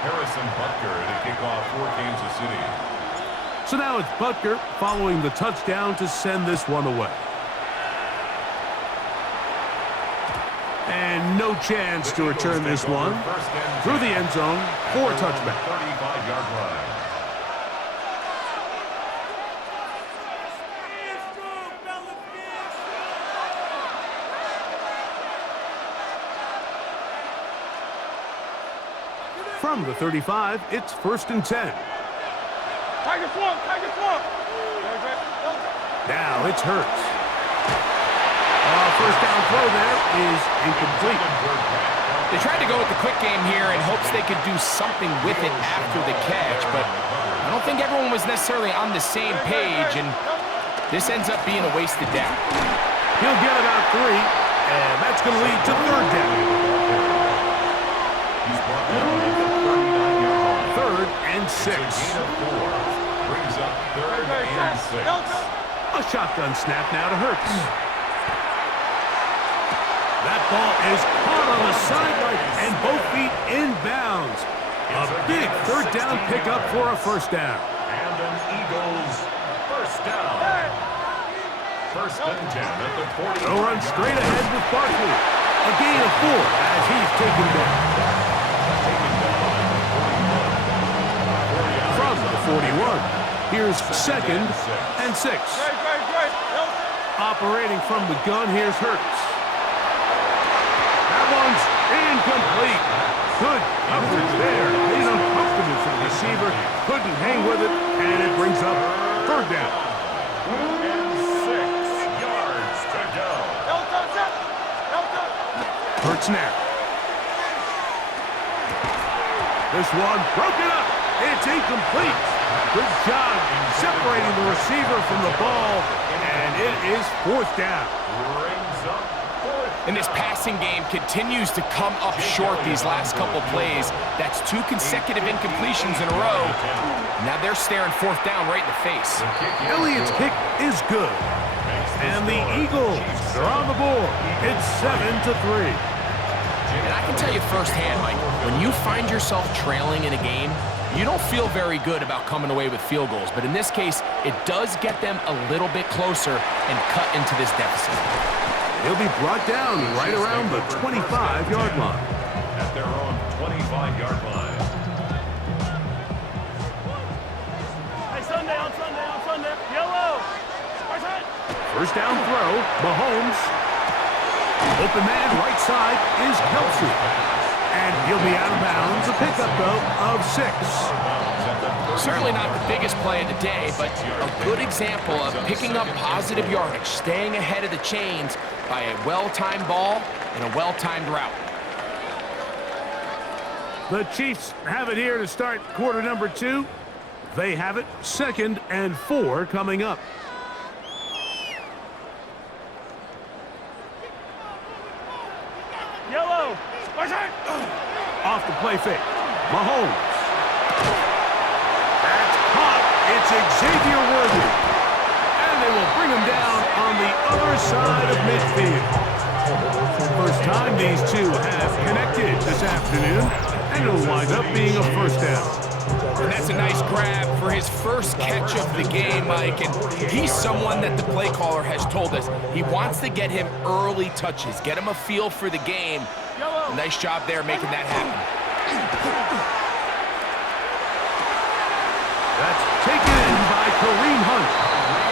To kick off for Kansas City. So now it's Butker following the touchdown to send this one away. And no chance to return this one through the end zone for a touchback. 35-yard line. From the 35, it's 1st and 10. Tiger swamp, Tiger swamp. Now it's Hurts. First down throw there is incomplete. They tried to go with the quick game here in hopes they could do something with it after the catch, but I don't think everyone was necessarily on the same page, and this ends up being a wasted down. He'll get it out 3, and that's going to lead to 3rd down. He's brought down at the 39-yard line. 3rd and 6. It's a gain of 4. Brings up 3rd and 6. A shotgun snap now to Hurts. That ball is caught on the sideline and both feet inbounds. A big 3rd down pickup for a 1st down. And an Eagles 1st down. 1st and 10 at the 40. They'll run straight ahead with Barkley. A gain of 4 as he's taken down. From the 41, here's 2nd and 6. Operating from the gun, here's Hurts. That one's incomplete. Good coverage there. Made uncomfortable for the receiver. Couldn't hang with it, and it brings up 3rd down. And 6 yards to go. Hurts now. This one broken up. It's incomplete. Good job separating the receiver from the ball, and it is 4th down. Brings up 4th. And this passing game continues to come up short these last couple plays. That's 2 consecutive incompletions in a row. Now they're staring 4th down right in the face. Elliott's kick is good. And the Eagles are on the board. It's 7-3. And I can tell you firsthand, Mike, when you find yourself trailing in a game, you don't feel very good about coming away with field goals. But in this case, it does get them a little bit closer and cut into this deficit. He'll be brought down right around the 25-yard line. At their own 25-yard line. Hey, Sunday, on Sunday. Yellow. 1st down throw, Mahomes. Open man right side is Kelsey. And he'll be out of bounds. A pickup, though, of 6. Certainly not the biggest play of the day, but a good example of picking up positive yardage, staying ahead of the chains by a well-timed ball and a well-timed route. The Chiefs have it here to start quarter number 2. They have it 2nd and 4 coming up. Yellow. Off the play fake. Mahomes. That's caught. It's Xavier Worthy. And they will bring him down on the other side of midfield. First time these two have connected this afternoon, and it'll wind up being a 1st down. And that's a nice grab for his first catch of the game, Mike. And he's someone that the play caller has told us he wants to get him early touches, get him a feel for the game. A nice job there making that happen. That's taken in by Kareem Hunt.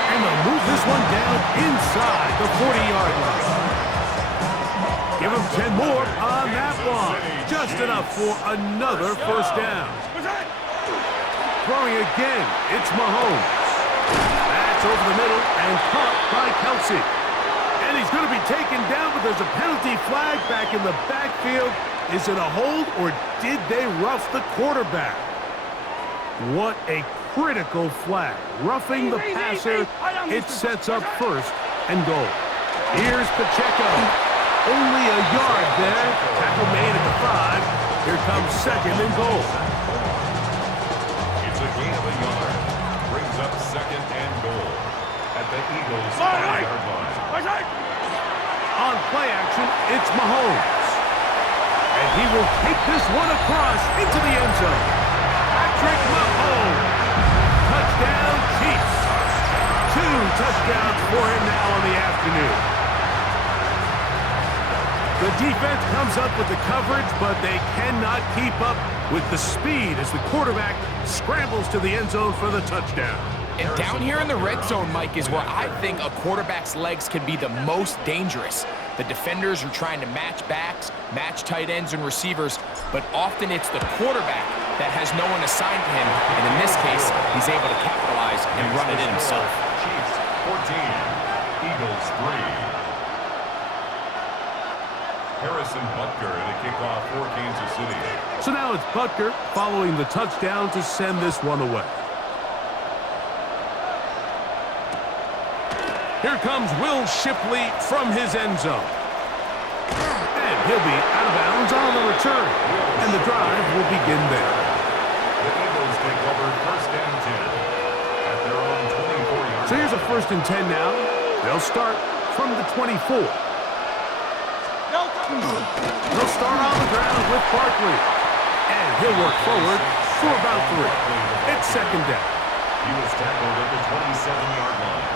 And they'll move this one down inside the 40-yard line. Give him 10 more on that one. Just enough for another 1st down. Throwing again, it's Mahomes. That's over the middle and caught by Kelsey. And he's going to be taken down, but there's a penalty flag back in the backfield. Is it a hold, or did they rough the quarterback? What a critical flag. Roughing the passer, it sets up 1st and goal. Here's Pacheco. Only a yard there. Tackle made at the 5. Here comes 2nd and goal. It's a gain of a yard. Brings up 2nd and goal at the Eagles' 5-yard line. On play action, it's Mahomes. And he will take this one across into the end zone. Patrick Mahomes. Touchdown, Chiefs. 2 touchdowns for him now on the afternoon. The defense comes up with the coverage, but they cannot keep up with the speed as the quarterback scrambles to the end zone for the touchdown. And down here in the red zone, Mike, is where I think a quarterback's legs can be the most dangerous. The defenders are trying to match backs, match tight ends and receivers, but often it's the quarterback that has no one assigned to him, and in this case, he's able to capitalize and run it in himself. Chiefs 14, Eagles 3. Harrison Butker to kick off for Kansas City. So now it's Butker following the touchdown to send this one away. Here comes Will Shipley from his end zone. And he'll be out of bounds on the return. And the drive will begin there. The Eagles take over first and 10 at their own 24-yard. So here's a first and 10 now. They'll start from the 24. They'll start on the ground with Barkley. And he'll work forward for about 3. It's second down. He was tackled at the 27-yard line.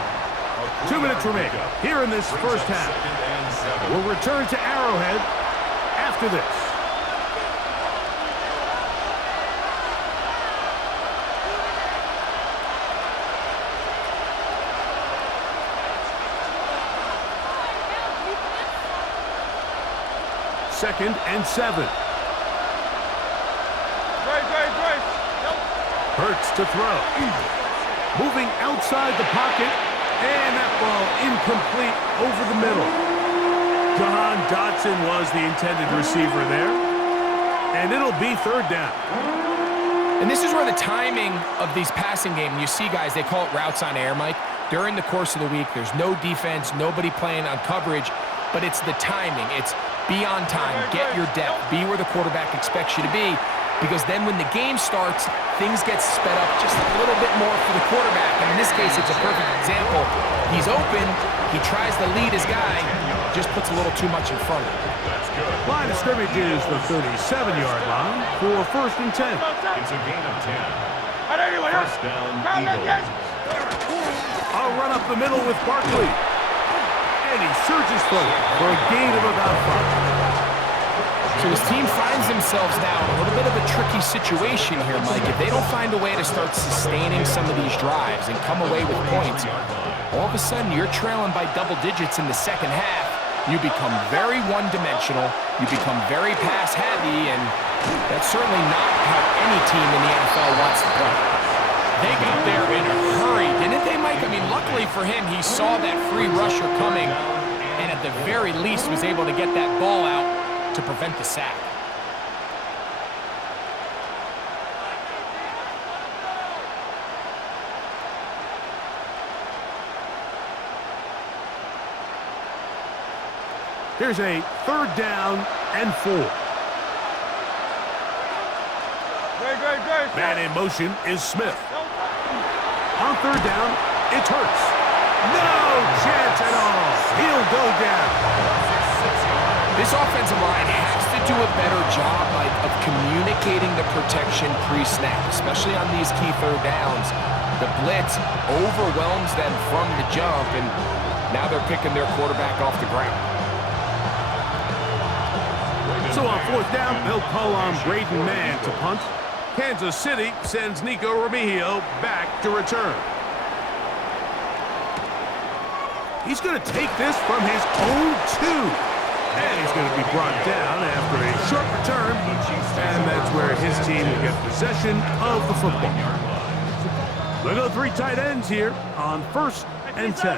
2 minutes remaining here in this first half. We'll return to Arrowhead after this. Second and 7. Hurts to throw. Moving outside the pocket. And that ball incomplete over the middle. Jahan Dotson was the intended receiver there. And it'll be third down. And this is where the timing of these passing games, you see guys, they call it routes on air, Mike. During the course of the week, there's no defense, nobody playing on coverage, but it's the timing. It's be on time, get your depth, be where the quarterback expects you to be. Because then when the game starts, things get sped up just a little bit more for the quarterback. And in this case, it's a perfect example. He's open, he tries to lead his guy, just puts a little too much in front of him. That's good. Line of scrimmage is the 37-yard line for first and 10. It's a gain of 10. First down, Eagles. I'll run up the middle with Barkley. And he surges forward for a gain of about 5. So his team finds themselves now in a little bit of a tricky situation here, Mike. If they don't find a way to start sustaining some of these drives and come away with points, all of a sudden you're trailing by double digits in the second half. You become very one-dimensional, you become very pass-heavy, and that's certainly not how any team in the NFL wants to play. They got there in a hurry, didn't they, Mike? I mean, luckily for him, he saw that free rusher coming, and at the very least was able to get that ball out to prevent the sack. Here's a third down and 4. Man in motion is Smith. On third down, it's Hurts. No chance at all. He'll go down. This offensive line has to do a better job, Mike, of communicating the protection pre-snap, especially on these key third downs. The blitz overwhelms them from the jump, and now they're picking their quarterback off the ground. So on fourth down, they'll call on Braden Mann to punt. Kansas City sends Nico Remigio back to return. He's going to take this from his own 2. And he's going to be brought down after a short return. And that's where his team will get possession of the football. We'll go 3 tight ends here on first and 10.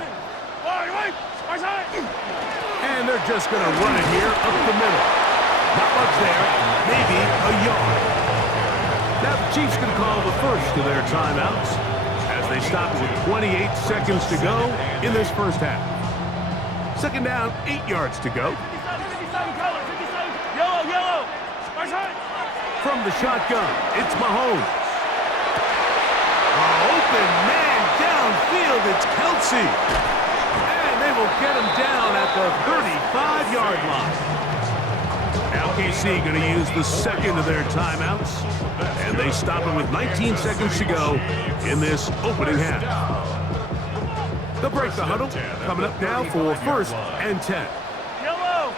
And they're just going to run it here up the middle. Not much there, maybe a yard. Now the Chiefs can call the first of their timeouts as they stop with 28 seconds to go in this first half. Second down, 8 yards to go. From the shotgun, it's Mahomes. Open man downfield, it's Kelsey. And they will get him down at the 35-yard line. Now OKC going to use the second of their timeouts, and they stop it with 19 seconds to go in this opening half. They'll break the huddle, coming up now for 1st and 10. Yellow.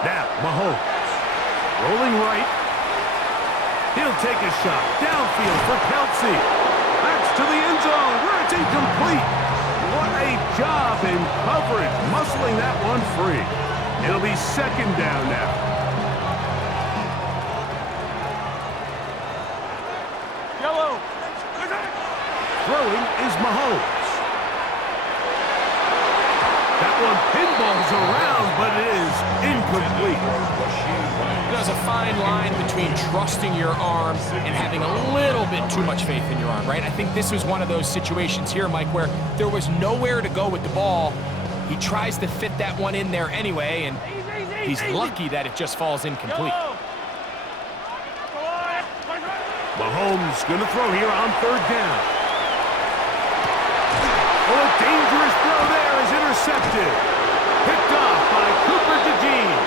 Now, Mahomes, rolling right. He'll take a shot downfield for Kelsey. That's to the end zone where it's incomplete. What a job in coverage, muscling that one free. It'll be 2nd down now. Yellow. Throwing is Mahomes. That one pinballs around, but it is incomplete. There's a fine line between trusting your arm and having a little bit too much faith in your arm, right? I think this was one of those situations here, Mike, where there was nowhere to go with the ball. He tries to fit that one in there anyway, and he's lucky that it just falls incomplete. Mahomes going to throw here on 3rd down. Oh, a dangerous throw there is intercepted. Picked off by Cooper DeJean.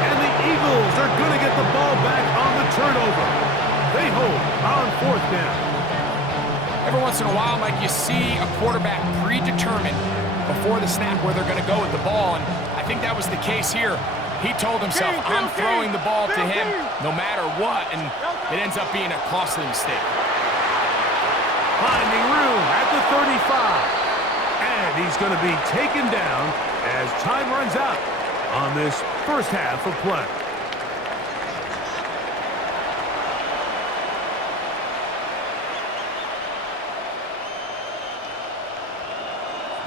And the Eagles are going to get the ball back on the turnover. They hold on 4th down. Every once in a while, Mike, you see a quarterback predetermined before the snap where they're going to go with the ball, and I think that was the case here. He told himself, I'm throwing the ball to him no matter what, and it ends up being a costly mistake. Finding room at the 35. And he's going to be taken down as time runs out on this 1st half of play.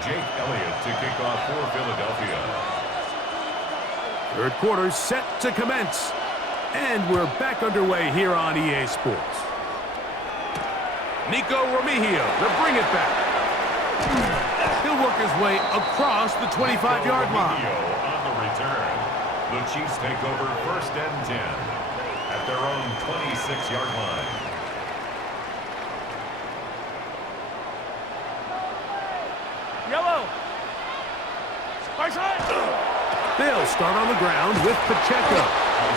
Jake Elliott to kick off for Philadelphia. 3rd quarter set to commence. And we're back underway here on EA Sports. Nico Remigio to bring it back. He'll work his way across the 25-yard line. On the return, the Chiefs take over 1st and 10 at their own 26-yard line. Yellow. They'll start on the ground with Pacheco.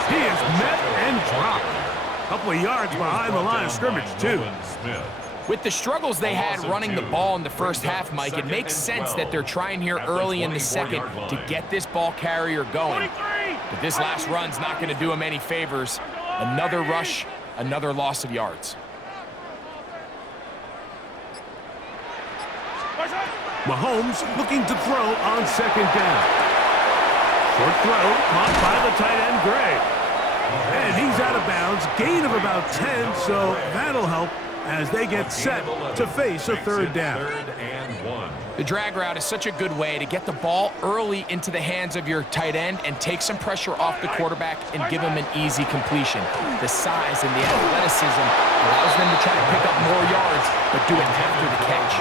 He is met and dropped. A couple of yards behind the line of scrimmage, too. With the struggles they had running the ball in the 1st half, Mike, it makes sense that they're trying here early in the 2nd to get this ball carrier going. But this last run's not going to do him any favors. Another rush, another loss of yards. Mahomes looking to throw on 2nd down. Short throw caught by the tight end, Gray. And he's out of bounds, gain of about 10, so that'll help as they get set to face a 3rd down. The drag route is such a good way to get the ball early into the hands of your tight end and take some pressure off the quarterback and give him an easy completion. The size and the athleticism allows them to try to pick up more yards, but do it after the catch.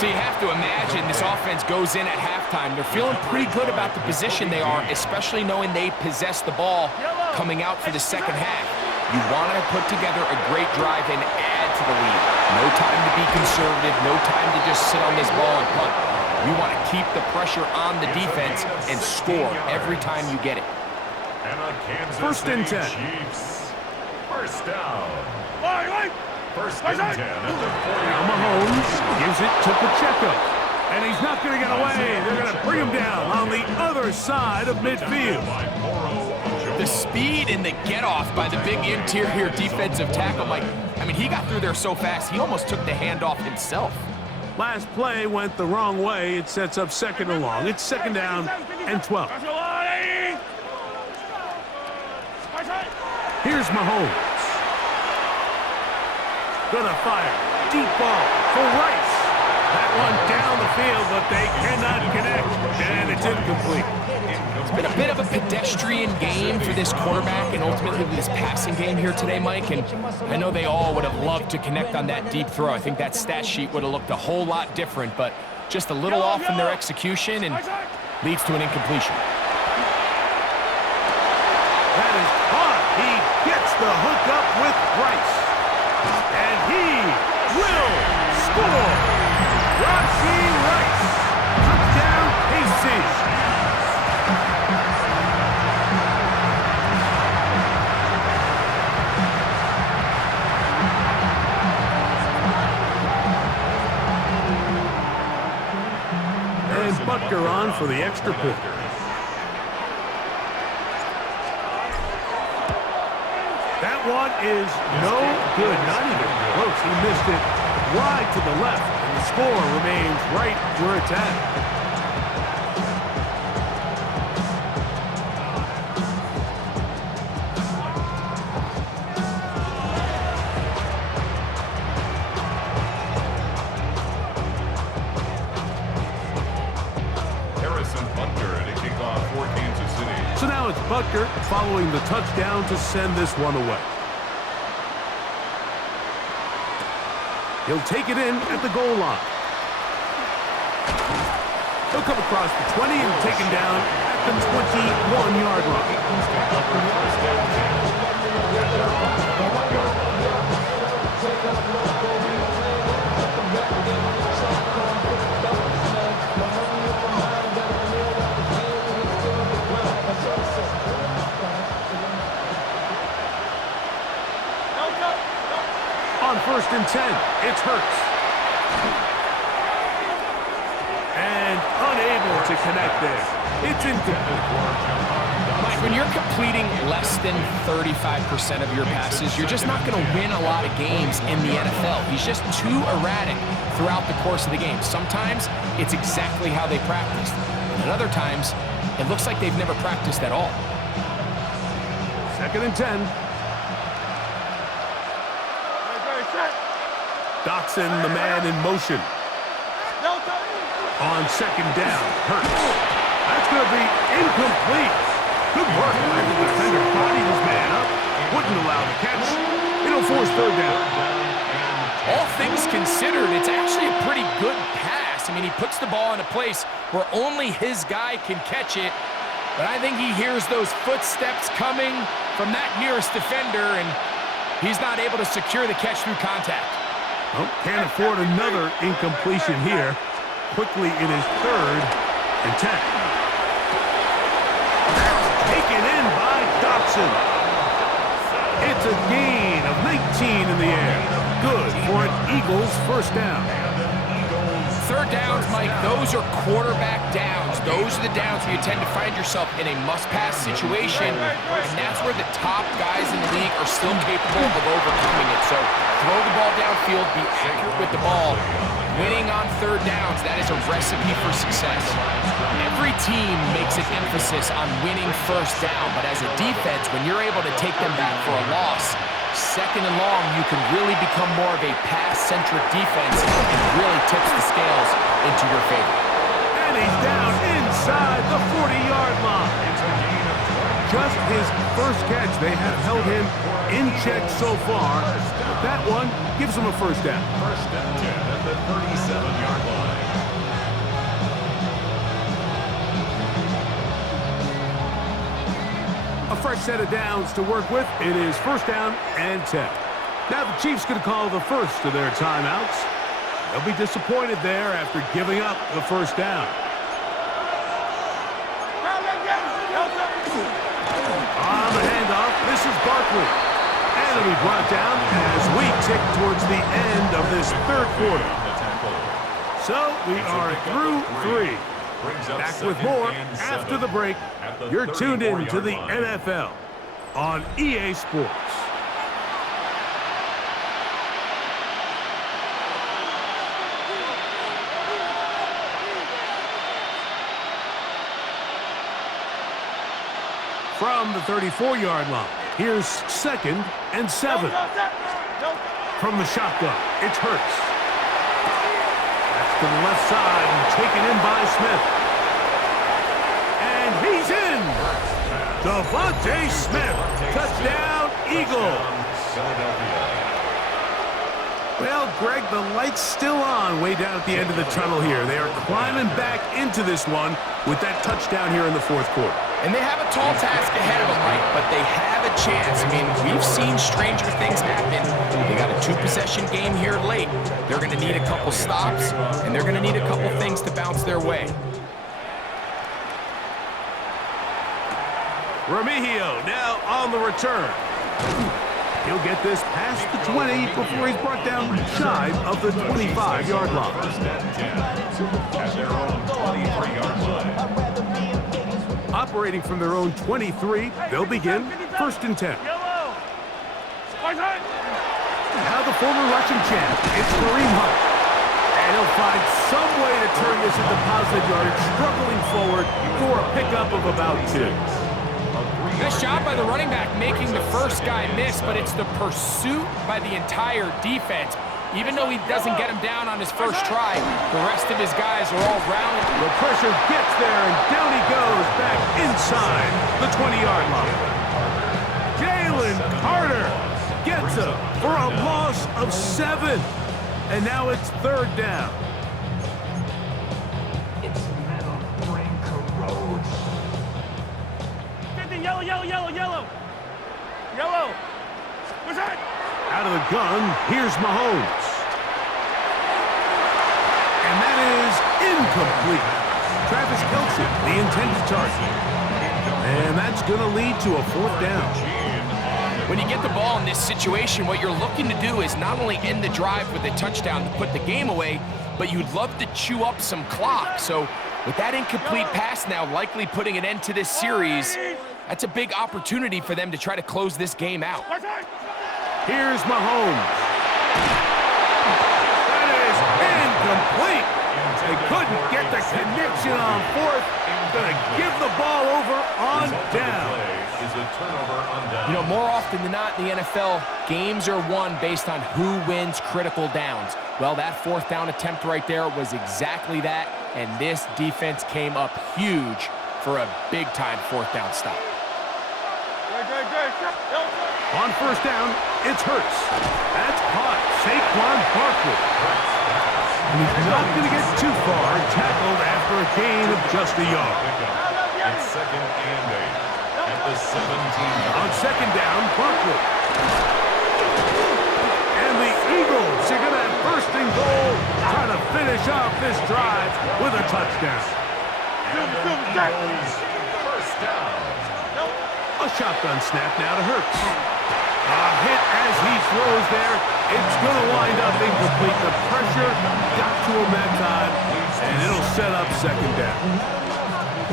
So you have to imagine this offense goes in at halftime. They're feeling pretty good about the position they are, especially knowing they possess the ball coming out for the 2nd half. You want to put together a great drive and add to the lead. No time to be conservative, no time to just sit on this ball and punt. You want to keep the pressure on the defense and score every time you get it. And a Kansas 1st and 10. Chiefs. 1st down. 1st and 10 at the 40. Now Mahomes gives it to Pacheco. And he's not going to get away. They're going to bring him down on the other side of midfield. The speed and the get-off by the big interior defensive tackle, Mike. I mean, he got through there so fast, he almost took the handoff himself. Last play went the wrong way. It sets up 2nd and long. It's 2nd down and 12. Here's Mahomes. Gonna fire. Deep ball for Rice. That one down the field, but they cannot connect. And it's incomplete. It's been a bit of a pedestrian game for this quarterback and ultimately this passing game here today, Mike. And I know they all would have loved to connect on that deep throw. I think that stat sheet would have looked a whole lot different, but just a little off in their execution and leads to an incompletion. That is hard. He gets the hook up with Rice. And he will score. Rashee Rice. Touchdown, KC. And Butker on for the extra point. That one is no good, not even close. He missed it wide to the left, and the score remains right where it's at. So now it's Butker following the touchdown to send this one away. He'll take it in at the goal line. He'll come across the 20 and take him down at the 21-yard line. On 1st and 10, it's Hurts. And unable to connect there. It's incomplete. Mike, when you're completing less than 35% of your passes, you're just not going to win a lot of games in the NFL. He's just too erratic throughout the course of the game. Sometimes it's exactly how they practiced. And at other times, it looks like they've never practiced at all. 2nd and 10. Dotson, the man in motion. On 2nd down, Hurts. That's going to be incomplete. Good work by the defender. Body his man up. Wouldn't allow the catch. It'll force 3rd down. All things considered, it's actually a pretty good pass. I mean, he puts the ball in a place where only his guy can catch it. But I think he hears those footsteps coming from that nearest defender, and he's not able to secure the catch through contact. Well, can't afford another incompletion here. Quickly, it is 3rd and 10. Taken in by Dotson. It's a gain of 19 in the air. Good for an Eagles 1st down. 3rd downs, Mike, those are quarterback downs. Those are the downs where you tend to find yourself in a must-pass situation, and that's where the top guys in the league are still capable of overcoming it. So throw the ball downfield, be accurate with the ball. Winning on 3rd downs, that is a recipe for success. Every team makes an emphasis on winning 1st down, but as a defense, when you're able to take them back for a loss, 2nd and long, you can really become more of a pass-centric defense and really tips the scales into your favor. And he's down inside the 40-yard line. Just his first catch. They have held him in check so far. But that one gives him a 1st down. 1st and 10 at the 37-yard line. A fresh set of downs to work with. It is 1st down and 10. Now the Chiefs going to call the first of their timeouts. They'll be disappointed there after giving up the 1st down. On the handoff, this is Barkley. And it'll be brought down as we tick towards the end of this 3rd quarter. So we are through 3. Back with more after the break. You're tuned in to the NFL on EA Sports. From the 34-yard line, here's 2nd and 7. From the shotgun, it's Hurts. That's to the left side and taken in by Smith. And he's in! Devontae Smith, touchdown, Eagles. Well, Greg, the light's still on way down at the end of the tunnel here. They are climbing back into this one with that touchdown here in the 4th quarter. And they have a tall task ahead of them, Mike, but they have a chance. I mean, we've seen stranger things happen. They got a 2-possession game here late. They're going to need a couple stops, and they're going to need a couple things to bounce their way. Remigio now on the return. He'll get this past the 20 before he's brought down shy of the 25-yard line. 1st and 10 at their own 23. operating from their own 23. They'll begin 1st and 10. Yellow. Now the former Russian champ, it's Kareem Hunt. And he'll find some way to turn this into positive yardage, struggling forward for a pickup of about 2. Nice job by the running back making the first guy miss, but it's the pursuit by the entire defense. Even though he doesn't get him down on his first try, the rest of his guys are all round. The pressure gets there, and down he goes back inside the 20-yard line. Jalen Carter gets him for a loss of 7. And now it's 3rd down. Its metal brain corrodes. 50, yellow, yellow, yellow, yellow. Yellow. What's that? Out of the gun, here's Mahomes. And that is incomplete. Travis Kelce, the intended target. And that's going to lead to a 4th down. When you get the ball in this situation, what you're looking to do is not only end the drive with a touchdown to put the game away, but you'd love to chew up some clock. So with that incomplete pass now likely putting an end to this series, that's a big opportunity for them to try to close this game out. Here's Mahomes. That is incomplete. They couldn't get the connection on 4th. Gonna give the ball over on down. You know, more often than not in the NFL, games are won based on who wins critical downs. Well, that 4th down attempt right there was exactly that, and this defense came up huge for a big-time 4th down stop. On 1st down, it's Hurts. That's caught. Saquon Barkley. And he's not going to get too far, tackled after a gain of just a yard. It's 2nd and 8 at the 17. On 2nd down, Barkley. And the Eagles are going to have 1st and goal, trying to finish off this drive with a touchdown. And the Eagles' 1st down. A shotgun snap now to Hurts. A hit as he throws there. It's going to wind up incomplete. The pressure got to him that time, and it'll set up 2nd down.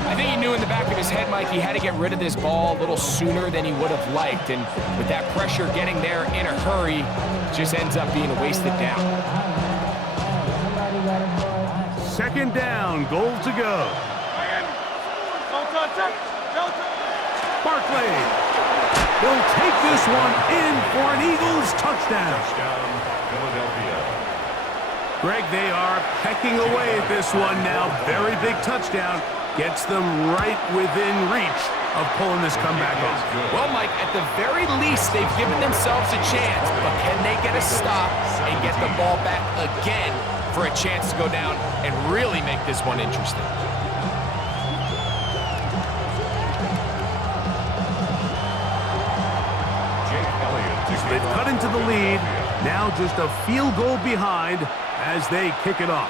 I think he knew in the back of his head, Mike, he had to get rid of this ball a little sooner than he would have liked. And with that pressure getting there in a hurry, just ends up being a wasted down. 2nd down, goal to go. Barkley. He'll take this one in for an Eagles touchdown. Touchdown, Philadelphia. Greg, they are pecking away at this one now. Very big touchdown. Gets them right within reach of pulling this comeback off. Well, Mike, at the very least, they've given themselves a chance, but can they get a stop and get the ball back again for a chance to go down and really make this one interesting? They've cut into the lead. Now just a field goal behind as they kick it off.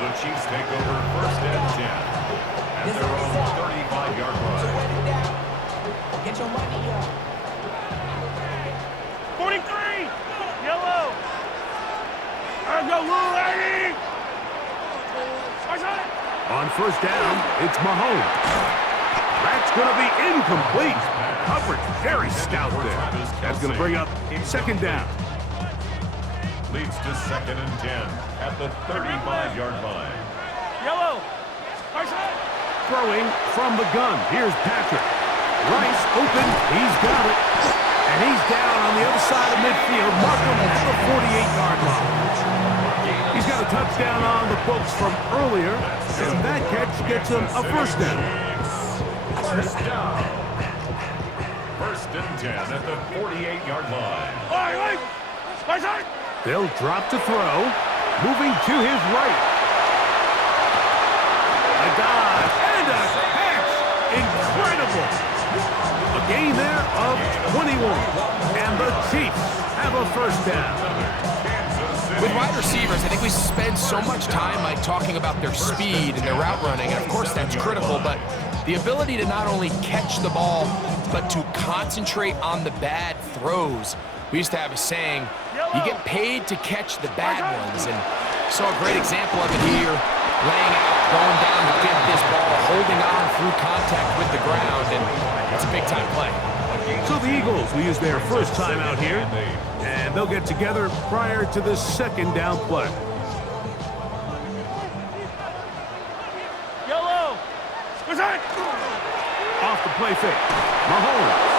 The Chiefs take over 1st and 10 at their own 35-yard line. Get your money up. 43, yellow. Let's go, little lady. On 1st down, it's Mahomes. That's going to be incomplete. Coverage very stout there. That's going to bring up 2nd down. Leads to 2nd and 10 at the 35-yard line. Yellow. Throwing from the gun. Here's Patrick. Rice open. He's got it. And he's down on the other side of midfield. Markham at the 48-yard line. He's got a touchdown on the books from earlier, and that catch gets him a 1st down. 1st down. 1st and 10 at the 48-yard line. They'll drop to throw. Moving to his right. A dive and a catch. Incredible. A gain there of 21. And the Chiefs have a 1st down. With wide receivers, I think we spend so much time like talking about their speed and their route running, and of course that's critical, but the ability to not only catch the ball, but to concentrate on the bad throws. We used to have a saying, you get paid to catch the bad ones, and so a great example of it here laying out, going down to get this ball, holding on through contact with the ground, and it's a big-time play. So the Eagles will use their first time out here, and they'll get together prior to the second down play. Yellow. What's that? Off the play fake. Mahomes.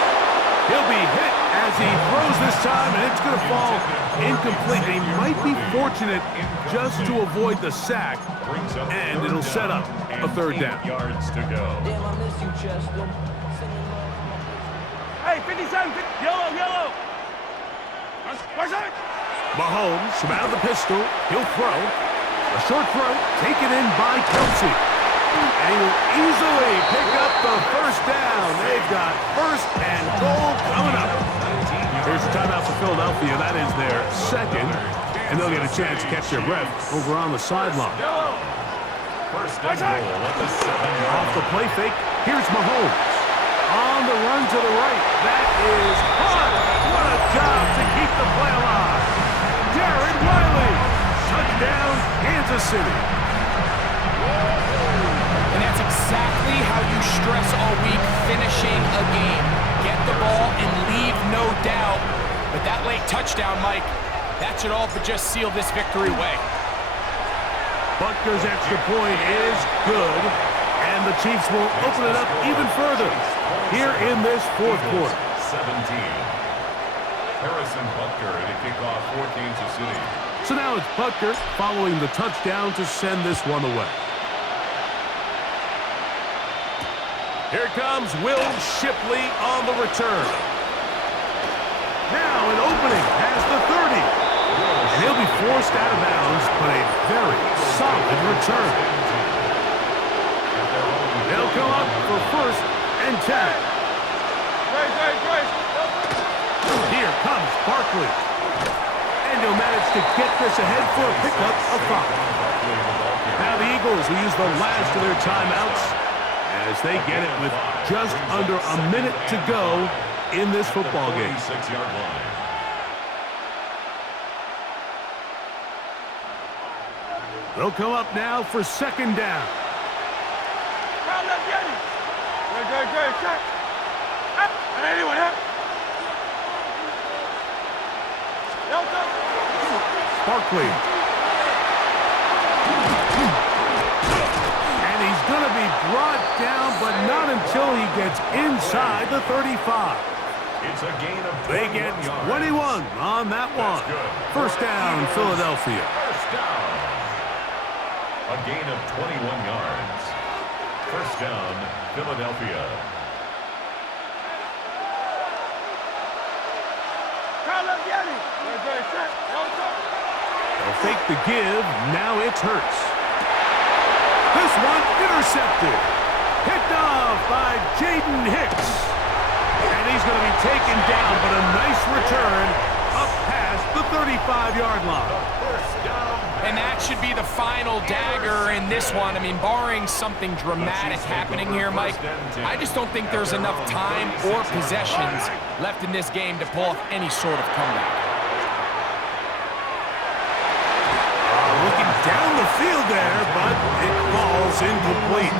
He'll be hit as he throws this time, and it's going to fall incomplete. He might be fortunate just to avoid the sack, and it'll set up a third down. Yards to go. Damn, I miss you, Chester. Hey, 57. Yellow. What's that? Mahomes from out of the pistol. He'll throw. A short throw taken in by Kelsey. And he will easily pick up the first down. They've got first and goal coming up. Here's a timeout for Philadelphia. That is their second. And they'll get a chance to catch their breath over on the sideline. First and goal at the 7-yard Off the play fake, here's Mahomes. On the run to the right. That is caught. What a job to keep the play alive. Jared Wiley. Touchdown, Kansas City. And that's exactly how you stress all week, finishing a game. Get the ball and leave no doubt. But that late touchdown, Mike, that should all but just seal this victory away. Butker's extra point is good, and the Chiefs will open it up even further here in this fourth quarter. 17. Harrison Butker to kick off for Kansas City. So now it's Butker following the touchdown to send this one away. Here comes Will Shipley on the return. Now an opening has the 30. And he'll be forced out of bounds, but a very solid return. They'll come up for first and 10. Grace. Here comes Barkley. And he'll manage to get this ahead for a pickup of 5. Now the Eagles will use the last of their timeouts as they get it with just under a minute to go in this football game. 46-yard line. They'll come up now for second down. Great. Check. Anyone here? Barkley. And he's going to be brought down, but not until he gets inside the 35. It's a gain of 21 They get 21 on that one. First down, Philadelphia. First down. A gain of 21 yards. First down, Philadelphia. They'll fake the give. Now it's Hurts. This one intercepted. Picked off by Jaden Hicks. And he's going to be taken down, but a nice return up past the 35-yard line. And that should be the final dagger in this one. I mean, barring something dramatic happening here, Mike, I just don't think there's enough time or possessions left in this game to pull off any sort of comeback. Looking down the field there, but it falls incomplete.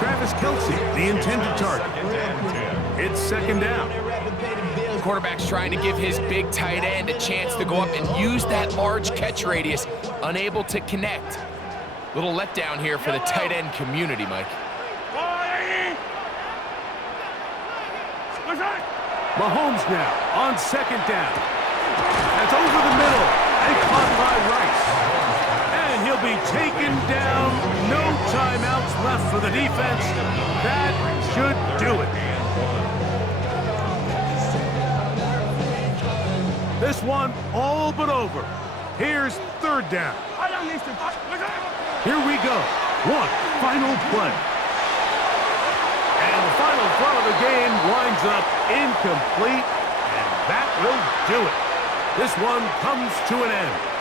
Travis Kelce, the intended target. It's second down. Quarterback's trying to give his big tight end a chance to go up and use that large catch radius. Unable to connect. Little letdown here for the tight end community, Mike. Mahomes now on second down. That's over the middle and caught by Rice. And he'll be taken down. No timeouts left for the defense. That should do it. This one all but over. Here's third down. Here we go. One final play. And the final throw of the game winds up incomplete, and that will do it. This one comes to an end.